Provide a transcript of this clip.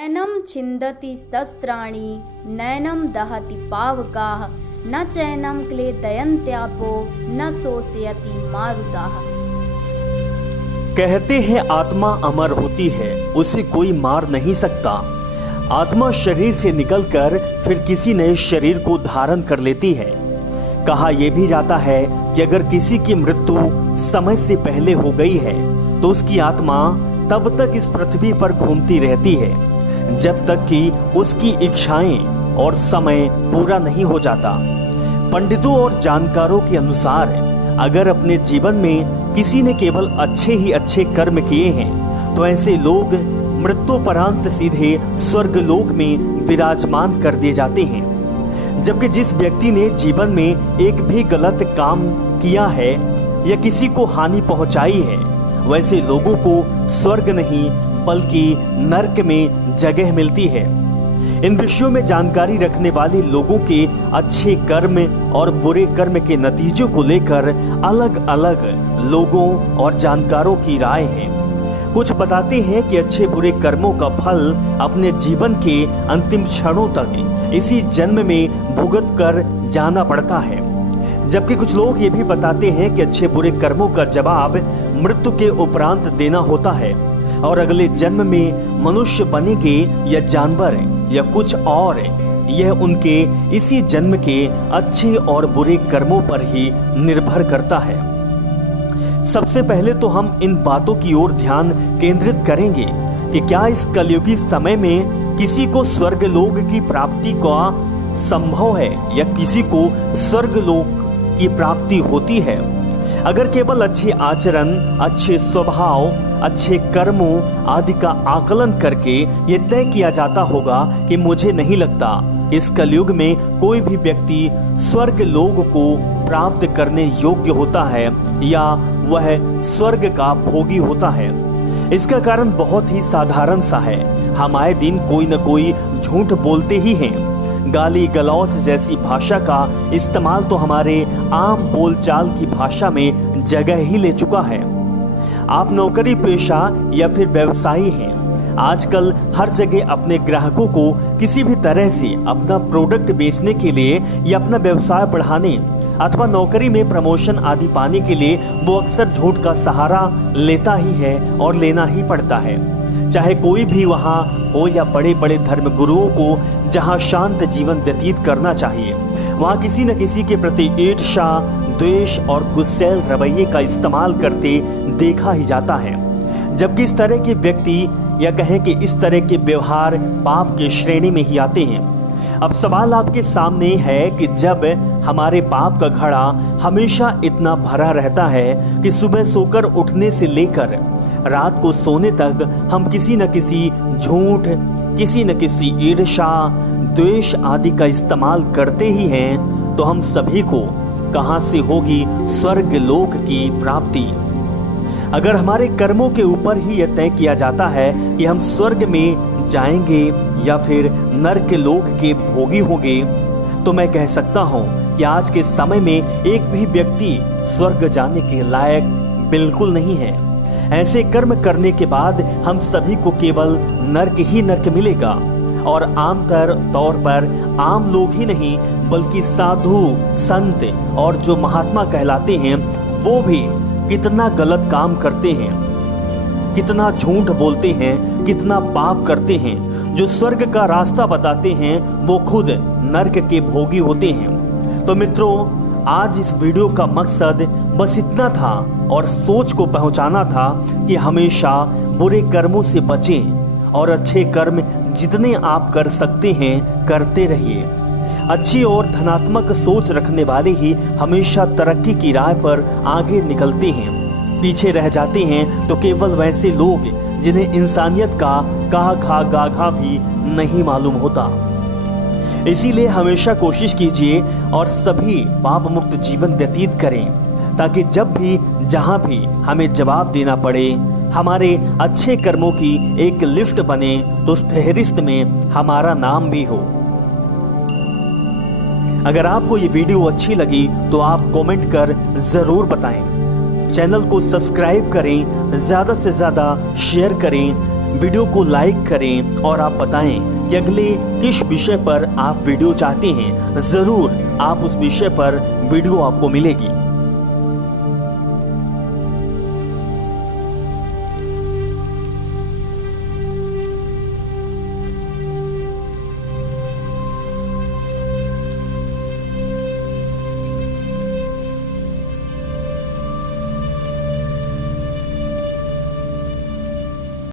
नैनं छिन्दति शस्त्राणि नैनं दहति पावकाः न चैनं क्लेदयन्त्यापो न शोषयति मारुताः। कहते हैं आत्मा अमर होती है, उसे कोई मार नहीं सकता। आत्मा शरीर से निकलकर फिर किसी नए शरीर को धारण कर लेती है। कहा यह भी जाता है कि अगर किसी की मृत्यु समय से पहले हो गई है तो उसकी आत्मा तब तक इस पृथ्वी पर घूमती रहती है जब तक कि उसकी इच्छाएं और समय पूरा नहीं हो जाता। पंडितों और जानकारों के अनुसार अगर अपने जीवन में किसी ने केवल अच्छे ही अच्छे कर्म किए हैं तो ऐसे लोग मृत्युपरांत सीधे स्वर्गलोक में विराजमान कर दिए जाते हैं। जबकि जिस व्यक्ति ने जीवन में एक भी गलत काम किया है या किसी को हानि पहुंचाई है, वैसे लोगों को स्वर्ग नहीं बल्कि नरक में जगह मिलती है। इन विषयों में जानकारी रखने वाले लोगों के अच्छे कर्म और बुरे कर्म के नतीजों को लेकर अलग अलग लोगों और जानकारों की राय है। कुछ बताते हैं कि अच्छे बुरे कर्मों का फल अपने जीवन के अंतिम क्षणों तक इसी जन्म में भुगत कर जाना पड़ता है, जबकि कुछ लोग ये भी बताते हैं कि अच्छे बुरे कर्मों का जवाब मृत्यु के उपरांत देना होता है और अगले जन्म में मनुष्य बनेंगे या जानवर या कुछ और, यह उनके इसी जन्म के अच्छे और बुरे कर्मों पर ही निर्भर करता है। सबसे पहले तो हम इन बातों की ओर ध्यान केंद्रित करेंगे कि क्या इस कलयुगी समय में किसी को स्वर्गलोक की प्राप्ति का संभव है या किसी को स्वर्गलोक की प्राप्ति होती है। अगर केवल अच्छे आचरण, अच्छे स्वभाव, अच्छे कर्मों आदि का आकलन करके ये तय किया जाता होगा कि मुझे नहीं लगता इस कलयुग में कोई भी व्यक्ति स्वर्ग लोक को प्राप्त करने योग्य होता है या वह स्वर्ग का भोगी होता है। इसका कारण बहुत ही साधारण सा है। हम आए दिन कोई न कोई झूठ बोलते ही हैं। गाली गलौज जैसी भाषा का इस्तेमाल तो हमारे आम बोलचाल की भाषा में जगह ही ले चुका है। आप नौकरी पेशा या फिर व्यवसायी हैं, आजकल हर जगह अपने ग्राहकों को किसी भी तरह से अपना प्रोडक्ट बेचने के लिए या अपना व्यवसाय बढ़ाने अथवा नौकरी में प्रमोशन आदि पाने के लिए वो अक्सर झूठ का सहारा लेता ही है और लेना ही पड़ता है। चाहे कोई भी वहाँ हो या बड़े बड़े धर्म गुरुओं को जहाँ शांत जीवन व्यतीत करना चाहिए, वहाँ किसी न किसी के प्रति ईर्ष्या, द्वेष और गुस्सैल रवैये का इस्तेमाल करते देखा ही जाता है। जबकि इस तरह के व्यक्ति या कहें कि इस तरह के व्यवहार पाप की श्रेणी में ही आते हैं। अब सवाल आपके सामने है कि जब हमारे पाप का घड़ा हमेशा इतना भरा रहता है कि सुबह सोकर उठने से लेकर रात को सोने तक हम किसी न किसी झूठ, किसी न किसी ईर्ष्या, द्वेष आदि का इस्तेमाल करते ही हैं, तो हम सभी को कहां से होगी स्वर्ग लोक की प्राप्ति। अगर हमारे कर्मों के ऊपर ही यह तय किया जाता है कि हम स्वर्ग में जाएंगे या फिर नरक लोक के भोगी होंगे, तो मैं कह सकता हूं कि आज के समय में एक भी व्यक्ति स्वर्ग जाने के लायक बिल्कुल नहीं है। ऐसे कर्म करने के बाद हम सभी को केवल नरक ही नरक मिलेगा और तौर पर आम लोग ही नहीं बल्कि साधु, संत और जो महात्मा कहलाते हैं वो भी कितना गलत काम करते हैं, कितना झूठ बोलते हैं, कितना पाप करते हैं। जो स्वर्ग का रास्ता बताते हैं वो खुद नरक के भोगी होते हैं। तो मित्रों, आज इस वीडियो का मकसद बस इतना था और सोच को पहुंचाना था कि हमेशा बुरे कर्मों से बचें और अच्छे कर्म जितने आप कर सकते हैं करते रहिए। अच्छी और धनात्मक सोच रखने वाले ही हमेशा तरक्की की राह पर आगे निकलते हैं। पीछे रह जाते हैं तो केवल वैसे लोग जिन्हें इंसानियत का कहा खा गा खा भी नहीं मालूम होता। इसीलिए हमेशा कोशिश कीजिए और सभी पाप मुक्त जीवन व्यतीत करें, ताकि जब भी जहां भी हमें जवाब देना पड़े, हमारे अच्छे कर्मों की एक लिस्ट बने तो उस फहरिस्त में हमारा नाम भी हो। अगर आपको ये वीडियो अच्छी लगी तो आप कमेंट कर जरूर बताएं। चैनल को सब्सक्राइब करें, ज़्यादा से ज़्यादा शेयर करें वीडियो को लाइक करें और आप बताएं कि अगले किस विषय पर आप वीडियो चाहते हैं। ज़रूर आप उस विषय पर वीडियो आपको मिलेगी।